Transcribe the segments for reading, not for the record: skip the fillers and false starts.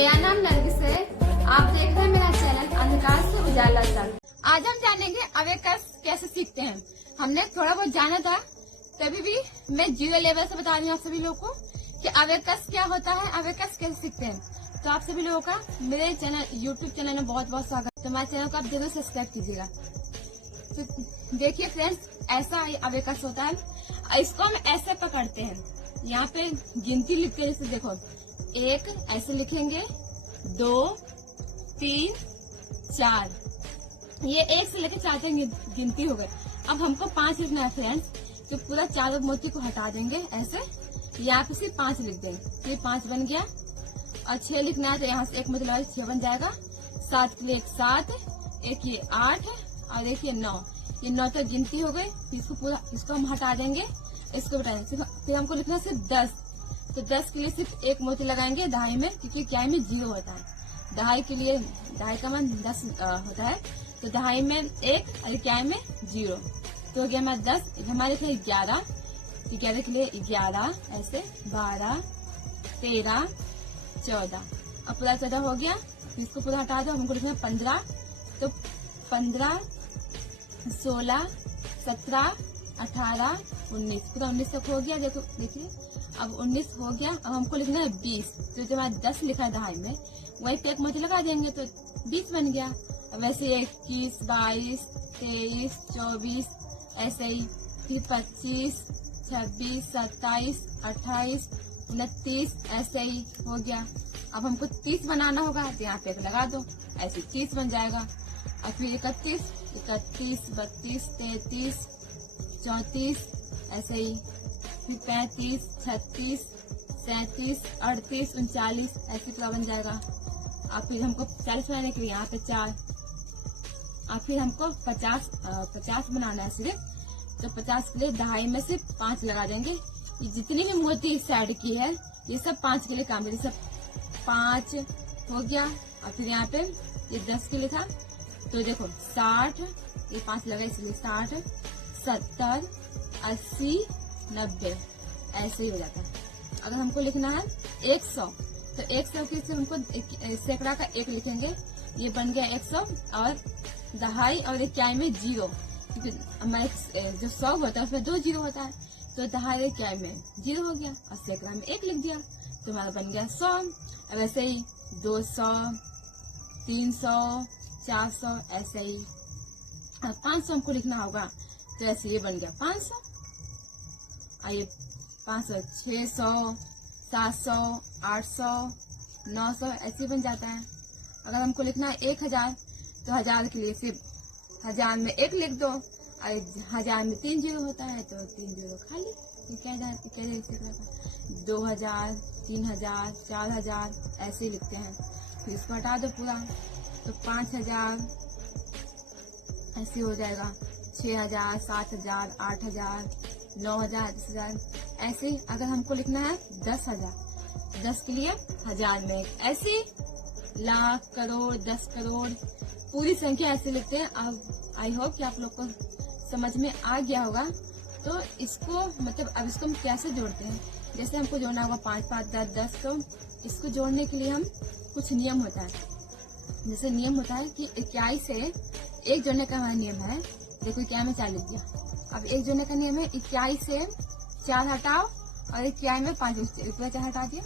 मेरा नाम नरगिस है। आप देख रहे हैं मेरा चैनल अंधकार से उजाला तक। आज हम जानेंगे अबेकस कैसे सीखते हैं। हमने थोड़ा बहुत जाना था, तभी भी मैं 0 लेवल से बता रही हूँ आप सभी लोगों को कि अबेकस क्या होता है, अबेकस कैसे सीखते हैं। तो आप सभी लोगों का मेरे चैनल यूट्यूब चैनल में बहुत बहुत स्वागत है। तो हमारे चैनल को आप जरूर सब्सक्राइब कीजिएगा। तो देखिए फ्रेंड्स, ऐसा अबेकस होता है। इसको हम ऐसे पकड़ते हैं, यहाँ पे गिनती लिखते हैं। जैसे देखो, 1 ऐसे लिखेंगे, 2 3 4, ये 1 से लेकर 4 तक गिनती हो गई। अब हमको 5 लिखना है फ्रेंड्स, तो पूरा चारों मोती को हटा देंगे ऐसे, यहाँ पे सिर्फ 5 लिख देंगे। ये 5 बन गया। और 6 लिखना है तो यहाँ से 1 मतलब 6 बन जाएगा। 7 के लिए 1 7, एक ये 8 और एक ये 9, ये 9 तक गिनती हो गई। इसको पूरा इसको हम हटा देंगे, इसको हटा देंगे। फिर हमको लिखना है सिर्फ 10, तो 10 के लिए सिर्फ 1 मोती लगाएंगे दहाई में, क्योंकि क्या में 0 होता है। दहाई के लिए दहाई का मान 10 होता है, तो दहाई में 1 और क्या में 0, तो हो गया हमारा 10। हमारे लिखे 11, 11 के लिए 11 ऐसे, 12 13 14, अब पूरा 14 हो गया। इसको पूरा हटा दो, हमको लिखना है 15, तो 15 16 17 18 19, पूरा 19 तक हो गया। देखो देखिए, अब 19 हो गया। अब हमको लिखना है 20, तो जो हमारा 10 लिखा है दहाई में, वही पे 1 मोती लगा देंगे तो 20 बन गया। अब वैसे 21 22 23 24 ऐसे ही, फिर 25 26 27 28 29 ऐसे ही हो गया। अब हमको 30 बनाना होगा, तो यहाँ पे 1 लगा दो, ऐसे 30 बन जाएगा। और फिर 31 31 32 33 34 ऐसे ही, फिर 35 36 37 38 39 ऐसे पूरा बन जाएगा। और फिर हमको 40 बनाने के लिए यहाँ पे 4, और फिर हमको 50 बनाना है सिर्फ, तो 50 के लिए दहाई में से 5 लगा देंगे। ये जितनी भी मोती इस साइड की है, ये सब 5 के लिए काम है। सब 5 हो गया। और फिर यहाँ पे ये 10 के लिए था, तो देखो 60, ये 5 लगा इसलिए 60 70 80 90 ऐसे ही हो जाता है। अगर हमको लिखना है 100, तो 100 के से हमको सैकड़ा का 1 लिखेंगे, ये बन गया 100। और दहाई और इक्याई में 0, क्योंकि हमारे जो 100 होता है उसमें 2 0 होता है, तो दहाई इक्याई में 0 हो गया और सैकड़ा में 1 लिख दिया, तो हमारा बन गया 100। अब ऐसे ही 200 300 400 ऐसे ही। अब 500 हमको लिखना होगा, तो ऐसे ये बन गया 500, और ये 500 600 700 800 900 ऐसे बन जाता है। अगर हमको लिखना है 1000, तो 1000 के लिए सिर्फ 1000 में 1 लिख दो, और 1000 में 3 0 होता है, तो 3 0 खाली। क्या 2000 3000 4000 ऐसे ही लिखते हैं। फिर इसको हटा दो पूरा, तो 5000 ऐसे हो जाएगा, 6000 7000 8000 9000 10000 ऐसे ही। अगर हमको लिखना है 10,000, 10 के लिए 1000 में 1 ऐसे, लाख करोड़ 10 करोड़ पूरी संख्या ऐसे लिखते हैं। अब आई होप कि आप लोग को समझ में आ गया होगा। तो इसको मतलब अब इसको हम कैसे जोड़ते हैं, जैसे हमको जोड़ना होगा 5 5 10 10, तो इसको जोड़ने के लिए हम कुछ नियम होता है। जैसे नियम होता है कि 21 से 1 जोड़ने का हमारा नियम है। देखो 21 में 4 लिख दिया। अब 1 जोड़ने का नियम है, 21 से 4 हटाओ और 21 में 5 पूरा 4 हटा दिया,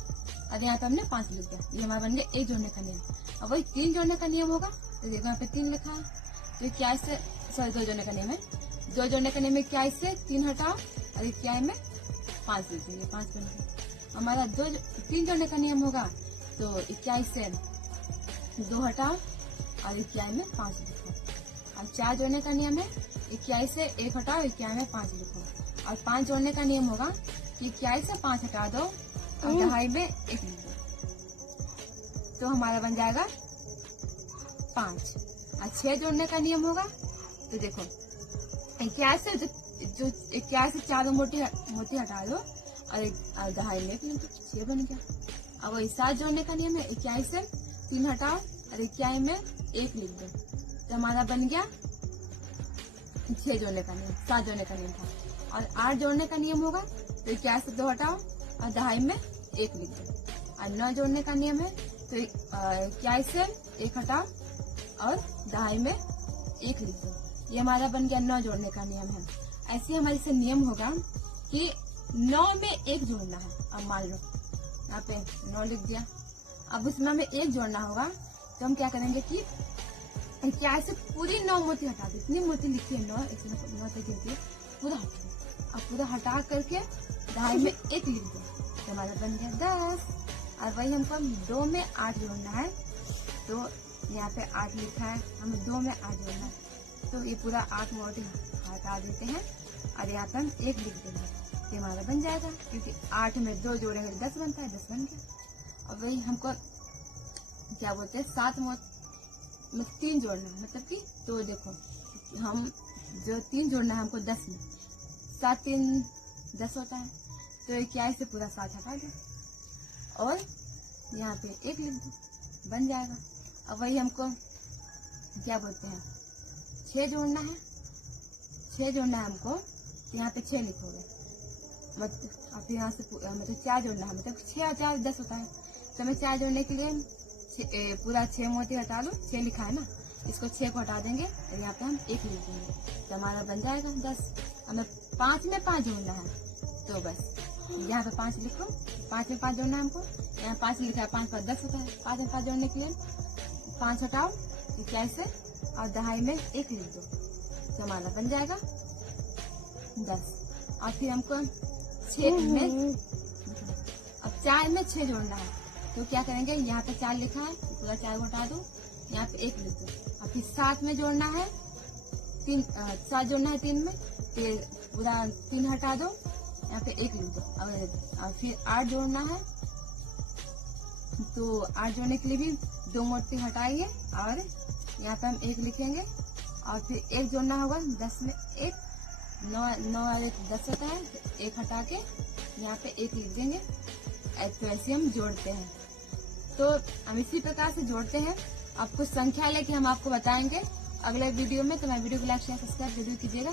और यहाँ पे हमने 5 लिख दिया। ये हमारा बन गया 1 जोड़ने का नियम। अब वही 3 जोड़ने का नियम होगा, तो देखो यहाँ पे 3 लिखा है, तो 21 से 2 जोड़ने का नियम है। 2 जोड़ने का नियम है, 21 से 3 हटाओ और 21 में 5 लिख देंगे, 5 बन गया। हमारा 3 जोड़ने का नियम होगा, तो 21 से 2 हटाओ और 21 में 5 लिखो। अब 4 जोड़ने का नियम है, 21 से 1 हटाओ 21 में 5 लिखो। और 5 जोड़ने का नियम होगा कि 21 से 5 हटा दो और दहाई में 1 लिख दो, तो हमारा बन जाएगा 5। और 6 जोड़ने का नियम होगा, तो देखो 21 से 4 मोती हटा दो और दहाई में 1 लिख दो, 6 बन गया। अब वही 7 जोड़ने का नियम है, 21 से 3 हटाओ और 21 में 1 लिख दो, तो हमारा बन गया 6 जोड़ने का नियम। 7 जोड़ने का नियम था। और 8 जोड़ने का नियम होगा, तो 21 से 2 हटाओ और दहाई में 1 लिख दो। और 9 जोड़ने का नियम है, तो तो 21 से 1 हटाओ और दहाई में 1 लिख दो। ये हमारा बन गया 9 जोड़ने का नियम है। ऐसे हमारे से नियम होगा कि 9 में 1 जोड़ना है। अब मान लो यहाँ पे 9 लिख दिया, अब उसमें हमें 1 जोड़ना होगा, तो हम क्या करेंगे कि 21 से पूरी 9 मोती हटा दो। इतनी मोती लिखी है 9 तक गिनती है, पूरा हटा दो। अब पूरा हटा करके दहाई में 1 लिख दो, तो हमारा बन गया 10। और वही हमको 2 में 8 जोड़ना है, तो यहाँ पे 8 लिखा है, हमें 2 में 8 जोड़ना है, तो ये पूरा 8 मोती हटा देते हैं और यहाँ पे हम 1 लिख देंगे, तो हमारा बन जाएगा। क्योंकि 8 में 2 जोड़ेंगे 10 बनता है, 10 बन गया। और वही हमको क्या बोलते हैं 7 में 3 जोड़ना है, मतलब कि तो देखो हम जो 3 जोड़ना है हमको 10 में, 7 3 10 होता है, तो 21 से पूरा 7 हटा दो और यहाँ पे 1 लिख दो, बन जाएगा। अब वही हमको क्या बोलते हैं 6 जोड़ना है, 6 जोड़ना है हमको, तो यहाँ पे 6 लिखोगे, मतलब अब यहाँ से मतलब 4 जोड़ना है, मतलब 6 और 4 10 होता है, तो मैं 4 जोड़ने के लिए पूरा 6 मोती हटा लो, 6 लिखा है ना, इसको 6 को हटा देंगे और यहाँ पे हम 1 लिख देंगे, तो हमारा बन जाएगा 10। हमें 5 में 5 जोड़ना है, तो बस यहाँ पे 5 लिखो, 5 में 5 जोड़ना है हमको, यहाँ 5 लिखा है, 5 पर 10 होता है, 5 में 5 जोड़ने के लिए 5 हटाओ 21 से और दहाई में 1 लिख दो, तो हमारा बन जाएगा 10। और फिर हमको 6 में अब 4 में 6 जोड़ना है, तो क्या करेंगे यहाँ पे 4 लिखा है, तो पूरा 4 को हटा दो, यहाँ पे 1 लिख दो। और फिर 7 में जोड़ना है 7 जोड़ना है 3 में, फिर पूरा 3 हटा दो, यहाँ पे 1 लिख दो। और फिर 8 जोड़ना है, तो 8 जोड़ने के लिए भी 2 मोती हटाइए और यहाँ पे हम 1 लिखेंगे। और फिर 1 जोड़ना होगा 10 में 1, 9 और 1 10 होता है, तो 1 हटा के यहाँ पे 1 लिख देंगे। तो ऐसे हम जोड़ते हैं, तो हम इसी प्रकार से जोड़ते हैं। अब कुछ संख्या लेके हम आपको बताएंगे अगले वीडियो में, तो मैं वीडियो को लाइक शेयर सब्सक्राइब जरूर कीजिएगा।